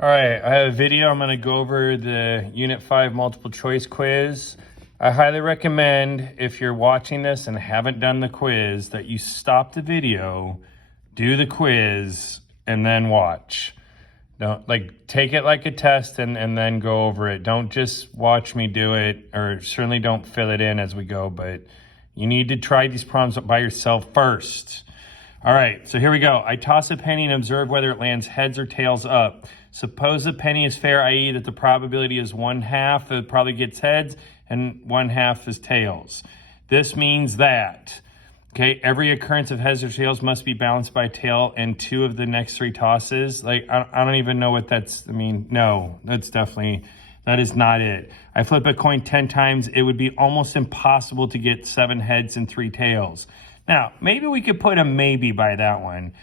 All right, I have a video. I'm going to go over the Unit 5 multiple choice quiz. I highly recommend, if you're watching this and haven't done the quiz, that you stop the video, do the quiz, and then watch. Don't take it like a test and then go over it. Don't just watch me do it, or certainly don't fill it in as we go, but you need to try these problems by yourself first. All right, so here we go. I toss a penny and observe whether it lands heads or tails up. Suppose the penny is fair, i.e. that the probability is 1/2 that it probably gets heads and 1/2 is tails. This means that, okay, every occurrence of heads or tails must be balanced by a tail and 2 of the next 3 tosses. I don't even know what that's, no, that is not it. I flip a coin 10 times, it would be almost impossible to get 7 heads and 3 tails. Now, maybe we could put a maybe by that one.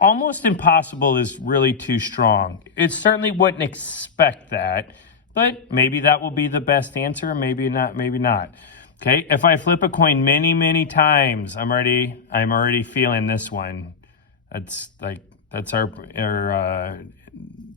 Almost impossible is really too strong. It certainly wouldn't expect that, but maybe that will be the best answer, maybe not, maybe not. Okay, if I flip a coin many, many times, I'm already feeling this one. That's our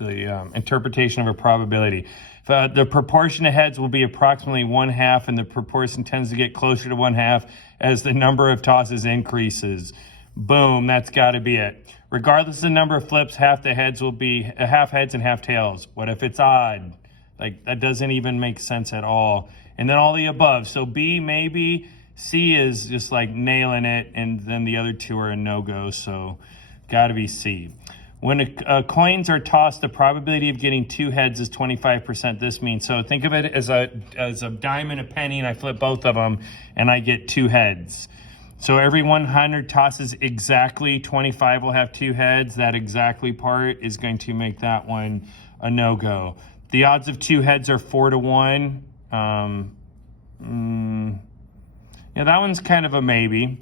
interpretation of a probability. The proportion of heads will be approximately 1/2, and the proportion tends to get closer to 1/2 as the number of tosses increases. Boom, that's got to be it. Regardless of the number of flips, half the heads will be half heads and half tails. What if it's odd? That doesn't even make sense at all. And then all the above. So B, maybe. C is just nailing it, and then the other 2 are a no-go, so got to be C. When coins are tossed, the probability of getting 2 heads is 25%. This means, so think of it as a dime and a penny, and I flip both of them, and I get 2 heads. So every 100 tosses exactly, 25 will have 2 heads. That exactly part is going to make that one a no-go. The odds of 2 heads are 4 to 1. Yeah, that one's kind of a maybe.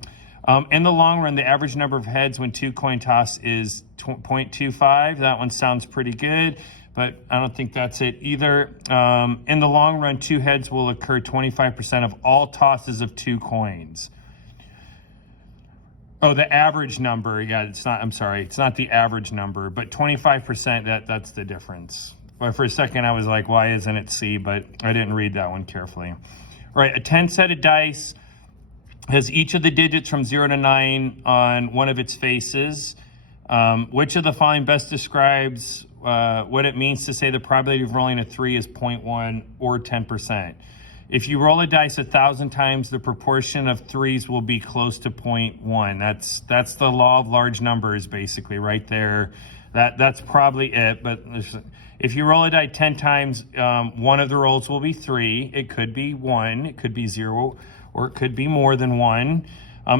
In the long run, the average number of heads when 2 coin toss is 0.25. That one sounds pretty good, but I don't think that's it either. In the long run, 2 heads will occur 25% of all tosses of 2 coins. Oh, the average number. Yeah, it's not the average number, but 25%, that's the difference. Well, for a second, I was like, why isn't it C? But I didn't read that one carefully. All right, a 10-sided dice has each of the digits from 0 to 9 on one of its faces. Which of the following best describes what it means to say the probability of rolling a 3 is 0.1 or 10%? If you roll a dice 1,000 times, the proportion of 3s will be close to 0.1. That's the law of large numbers, basically, right there. That's probably it. But if you roll a die 10 times, one of the rolls will be 3. It could be 1. It could be 0, or it could be more than 1.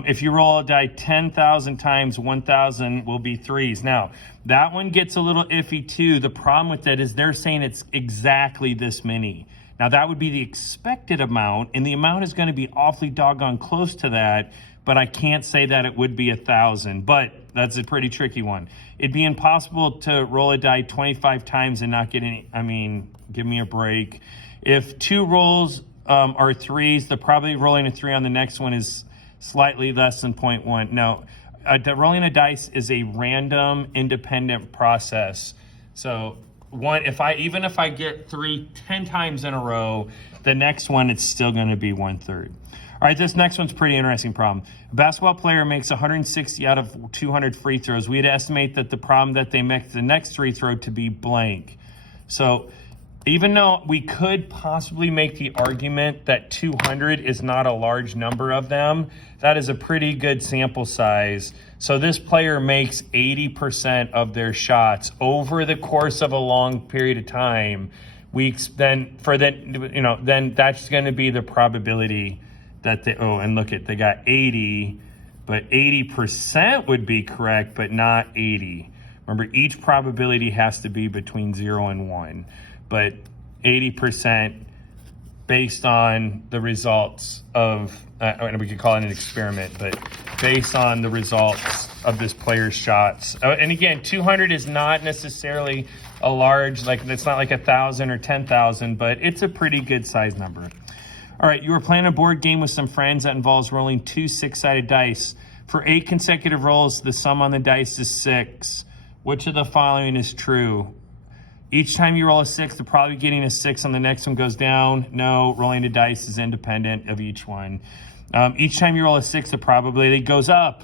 If you roll a die 10,000 times, 1,000 will be 3s. Now, that one gets a little iffy too. The problem with that is they're saying it's exactly this many. Now, that would be the expected amount, and the amount is going to be awfully doggone close to that, but I can't say that it would be 1,000, but that's a pretty tricky one. It'd be impossible to roll a die 25 times and not get any, give me a break. If 2 rolls are 3s, the probability of rolling a 3 on the next one is slightly less than 0.1. No, rolling a dice is a random, independent process. So even if I get 3 10 times in a row, the next one it's still going to be 1/3. All right, this next one's a pretty interesting problem. A basketball player makes 160 out of 200 free throws. We'd estimate that the problem that they make the next free throw to be blank. So even though we could possibly make the argument that 200 is not a large number of them, that is a pretty good sample size. So this player makes 80% of their shots over the course of a long period of time. Then that's going to be the probability that they got 80, but 80% would be correct, but not 80. Remember, each probability has to be between 0 and 1. But 80% based on the results of, we could call it an experiment, but based on the results of this player's shots. And again, 200 is not necessarily a large, it's not like 1,000 or 10,000, but it's a pretty good size number. All right, you were playing a board game with some friends that involves rolling 2 6-sided dice. For 8 consecutive rolls, the sum on the dice is 6. Which of the following is true? Each time you roll a 6, the probability of getting a 6 on the next one goes down. No, rolling the dice is independent of each one. Each time you roll a 6, the probability goes up.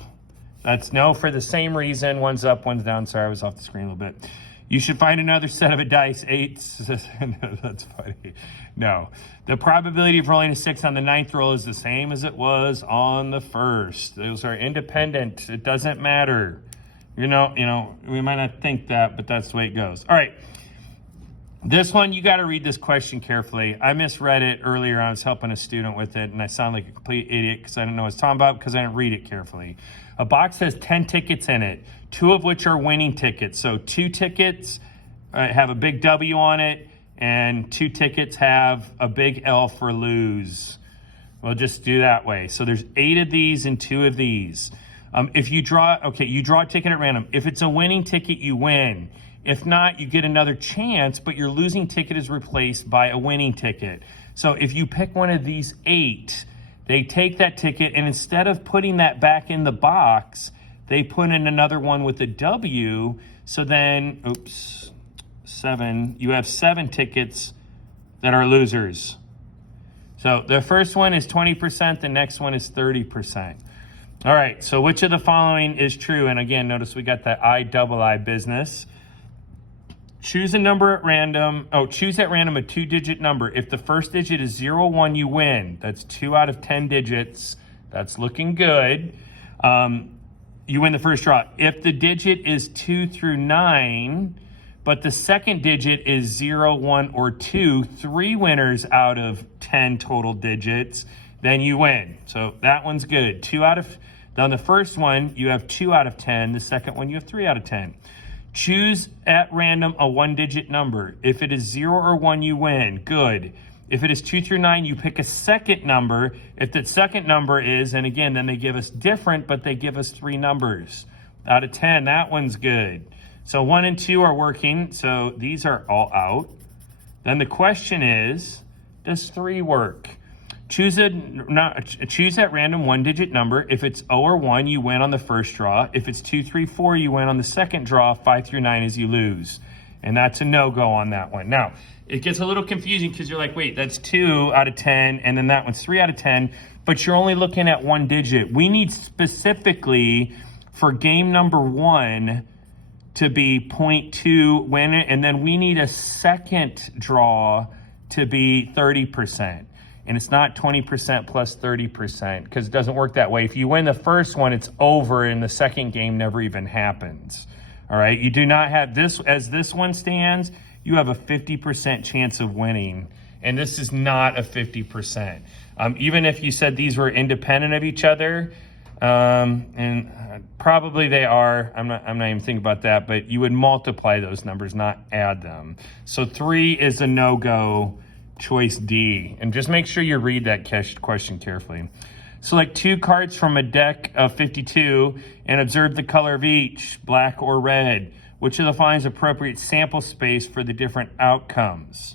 That's no for the same reason. One's up, one's down. Sorry, I was off the screen a little bit. You should find another set of a dice. 8. No, that's funny. No. The probability of rolling a 6 on the 9th roll is the same as it was on the 1st. Those are independent. It doesn't matter. You know, we might not think that, but that's the way it goes. All right. This one, you got to read this question carefully. I misread it earlier. I was helping a student with it, and I sound like a complete idiot because I didn't know what I was talking about because I didn't read it carefully. A box has 10 tickets in it, 2 of which are winning tickets. So 2 tickets have a big W on it, and 2 tickets have a big L for lose. We'll just do that way. So there's 8 of these and 2 of these. If you draw, you draw a ticket at random. If it's a winning ticket, you win. If not, you get another chance, but your losing ticket is replaced by a winning ticket. So if you pick one of these 8, they take that ticket, and instead of putting that back in the box, they put in another one with a W. So then, 7, you have 7 tickets that are losers. So the first one is 20%, the next one is 30%. All right, so which of the following is true? And again, notice we got that I business. Choose a number at random. Choose at random a 2-digit number. If the first digit is 0, 1, you win. That's 2 out of 10 digits. That's looking good. You win the first draw. If the digit is 2 through 9, but the second digit is 0, 1, or 2, 3 winners out of 10 total digits, then you win. So that one's good. 2 out of, on the first one, you have 2 out of 10. The second one, you have 3 out of 10. Choose at random a 1-digit number. If it is 0 or 1, you win. Good. If it is 2 through 9, you pick a second number. If that second number is, and again, then they give us different, but they give us 3 numbers. Out of 10, that one's good. So 1 and 2 are working, so these are all out. Then the question is, does 3 work? Choose at random 1-digit number. If it's 0 or 1, you win on the first draw. If it's 2, 3, 4, you win on the second draw. 5 through 9 is you lose. And that's a no-go on that one. Now, it gets a little confusing because you're like, wait, that's 2 out of 10, and then that one's 3 out of 10, but you're only looking at 1 digit. We need specifically for game number 1 to be 0.2 win it, and then we need a second draw to be 30%. And it's not 20% plus 30% because it doesn't work that way. If you win the first one, it's over and the second game never even happens. All right, you do not have this, as this one stands, you have a 50% chance of winning. And this is not a 50%. Even if you said these were independent of each other, and probably they are, I'm not even thinking about that, but you would multiply those numbers, not add them. So 3 is a no-go. Choice D. And just make sure you read that question carefully. Select 2 cards from a deck of 52 and observe the color of each, black or red. Which of the following is appropriate sample space for the different outcomes?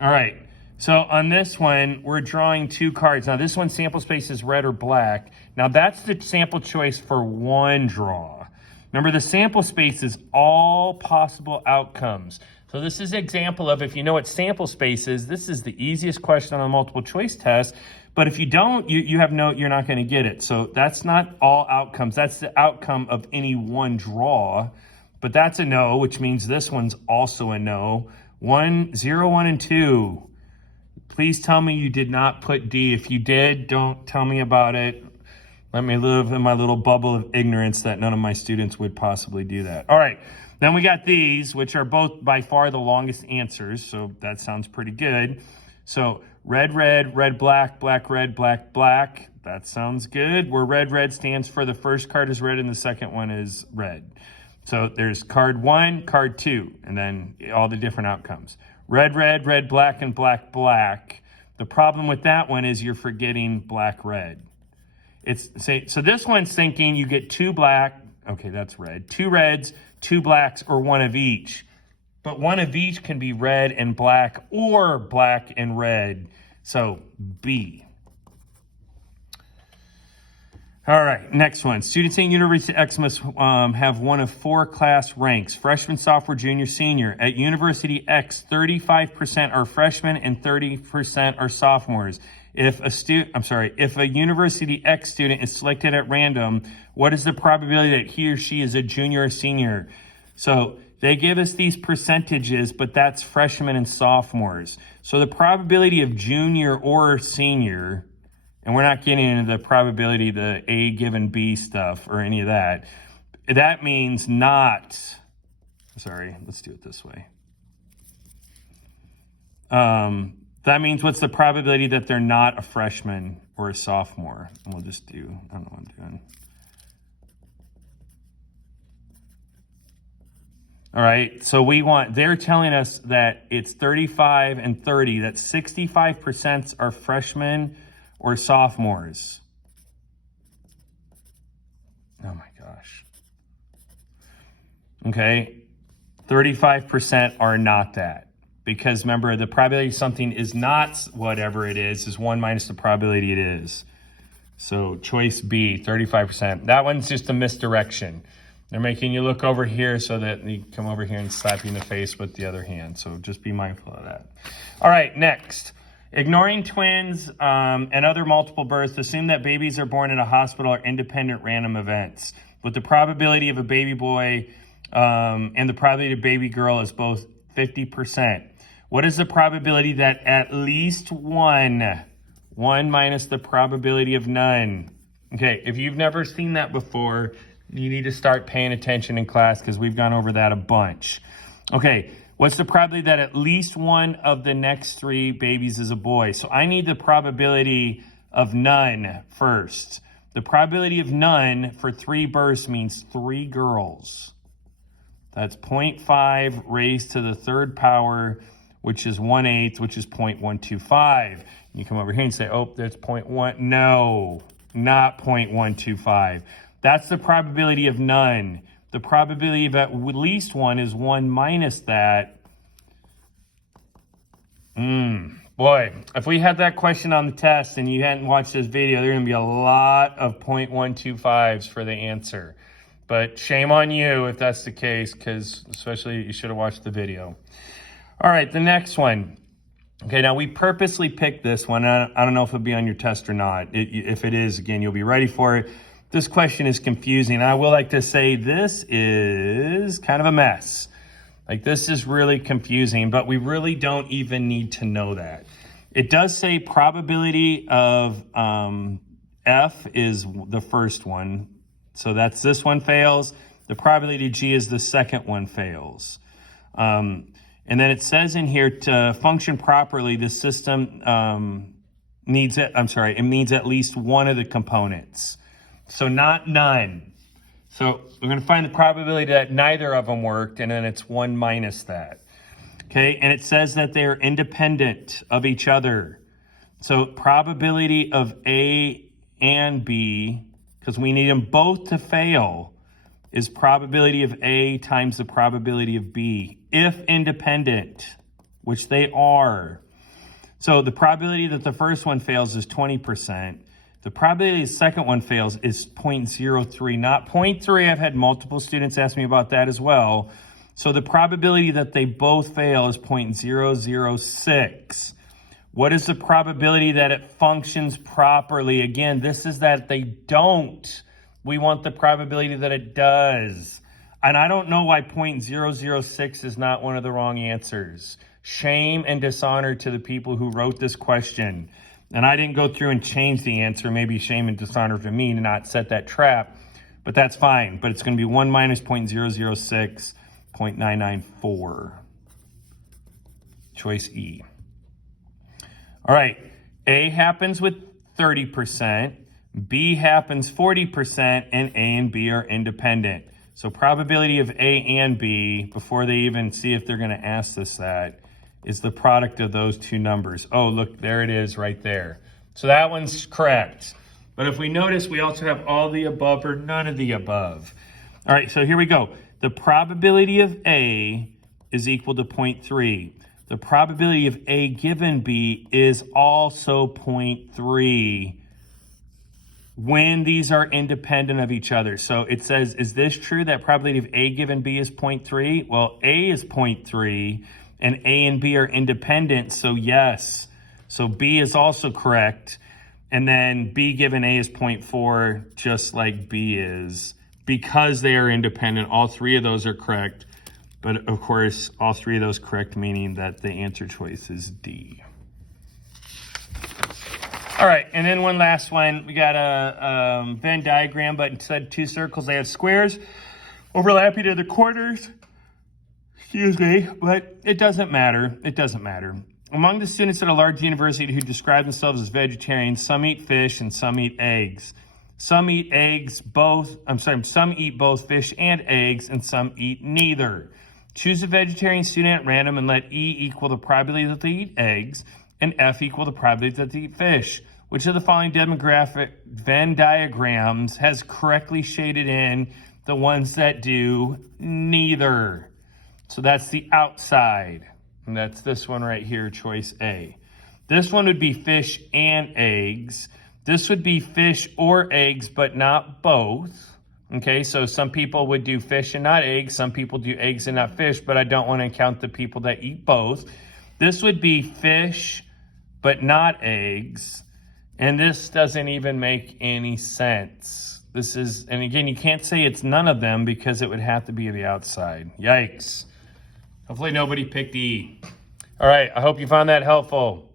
All right, so on this one, we're drawing 2 cards. Now this one, sample space is red or black. Now that's the sample choice for 1 draw. Remember, the sample space is all possible outcomes. So this is an example of, if you know what sample space is, this is the easiest question on a multiple choice test. But if you don't, you're not going to get it. So that's not all outcomes. That's the outcome of any 1 draw. But that's a no, which means this one's also a no. 0, 1, and 2. Please tell me you did not put D. If you did, don't tell me about it. Let me live in my little bubble of ignorance that none of my students would possibly do that. All right. Then we got these, which are both by far the longest answers, so that sounds pretty good. So red, red, red, black, black, red, black, black. That sounds good. Where red, red stands for the first card is red and the second one is red. So there's card 1, card 2, and then all the different outcomes. Red, red, red, black, and black, black. The problem with that one is you're forgetting black, red. So this one's thinking you get 2 black, okay, that's red, 2 reds, 2 blacks, or 1 of each. But 1 of each can be red and black or black and red. So B. All right, next one. Students in University X must have one of 4 class ranks: freshman, sophomore, junior, senior. At University X, 35% are freshmen and 30% are sophomores. If a University X student is selected at random, what is the probability that he or she is a junior or senior? So they give us these percentages, but that's freshmen and sophomores. So the probability of junior or senior, and we're not getting into the probability, the A given B stuff or any of that. That means let's do it this way. That means what's the probability that they're not a freshman or a sophomore? And we'll just do, I don't know what I'm doing. All right, so they're telling us that it's 35 and 30, that 65% are freshmen or sophomores. Oh my gosh. Okay, 35% are not that. Because remember, the probability something is not whatever it is 1 minus the probability it is. So choice B, 35%. That one's just a misdirection. They're making you look over here so that you come over here and slap you in the face with the other hand. So just be mindful of that. All right, next. Ignoring twins and other multiple births, assume that babies are born in a hospital are independent random events, with the probability of a baby boy and the probability of a baby girl is both 50%. What is the probability that at least one minus the probability of none? Okay, if you've never seen that before, you need to start paying attention in class because we've gone over that a bunch. Okay, what's the probability that at least one of the next 3 babies is a boy? So I need the probability of none first. The probability of none for 3 births means 3 girls. That's 0.5 raised to the 3rd power, which is 1/8, which is 0.125. You come over here and say, oh, that's 0.1. No, not 0.125. That's the probability of none. The probability of at least one is 1 minus that. Boy, if we had that question on the test and you hadn't watched this video, there are going to be a lot of 0.125s for the answer. But shame on you if that's the case, because especially you should have watched the video. All right, the next one. Okay, now we purposely picked this one. I don't know if it'll be on your test or not. If it is, again, you'll be ready for it. This question is confusing. I will like to say this is kind of a mess. Like, this is really confusing, but we really don't even need to know that. It does say probability of F is the first one. So that's this one fails. The probability G is the second one fails. And then it says in here, to function properly, the system needs at least one of the components. So not none. So we're going to find the probability that neither of them worked, and then it's 1 minus that. Okay, and it says that they are independent of each other. So probability of A and B, because we need them both to fail, is probability of A times the probability of B, if independent, which they are. So the probability that the first one fails is 20%. The probability the second one fails is 0.03, not 0.3. I've had multiple students ask me about that as well. So the probability that they both fail is 0.006. What is the probability that it functions properly? Again, this is that they don't. We want the probability that it does. And I don't know why 0.006 is not one of the wrong answers. Shame and dishonor to the people who wrote this question. And I didn't go through and change the answer. Maybe shame and dishonor to me to not set that trap. But that's fine. But it's going to be 1 minus 0.006, 0.994. Choice E. All right. A happens with 30%. B happens 40%. And A and B are independent. So probability of A and B, before they even see if they're going to ask us that, is the product of those two numbers. Oh, look, there it is right there. So that one's correct. But if we notice, we also have all the above or none of the above. All right, so here we go. The probability of A is equal to 0.3. The probability of A given B is also 0.3. when these are independent of each other. So it says, is this true that probability of A given B is 0.3? Well, A is 0.3 and A and B are independent, so yes. So B is also correct. And then B given A is 0.4, just like B is. Because they are independent, all three of those are correct. But of course, all three of those correct, meaning that the answer choice is D. All right, and then one last one. We got a Venn diagram, but instead of two circles, they have squares overlapping to the corners. Excuse me, but it doesn't matter. It doesn't matter. Among the students at a large university who describe themselves as vegetarians, some eat fish and some eat eggs. Some eat some eat both fish and eggs, and some eat neither. Choose a vegetarian student at random and let E equal the probability that they eat eggs and F equal the probability that they eat fish. Which of the following demographic Venn diagrams has correctly shaded in the ones that do neither? So that's the outside. And that's this one right here, choice A. This one would be fish and eggs. This would be fish or eggs, but not both. Okay, so some people would do fish and not eggs. Some people do eggs and not fish, but I don't want to count the people that eat both. This would be fish, but not eggs. And this doesn't even make any sense. This is, and again, you can't say it's none of them because it would have to be the outside. Yikes. Hopefully nobody picked E. All right, I hope you found that helpful.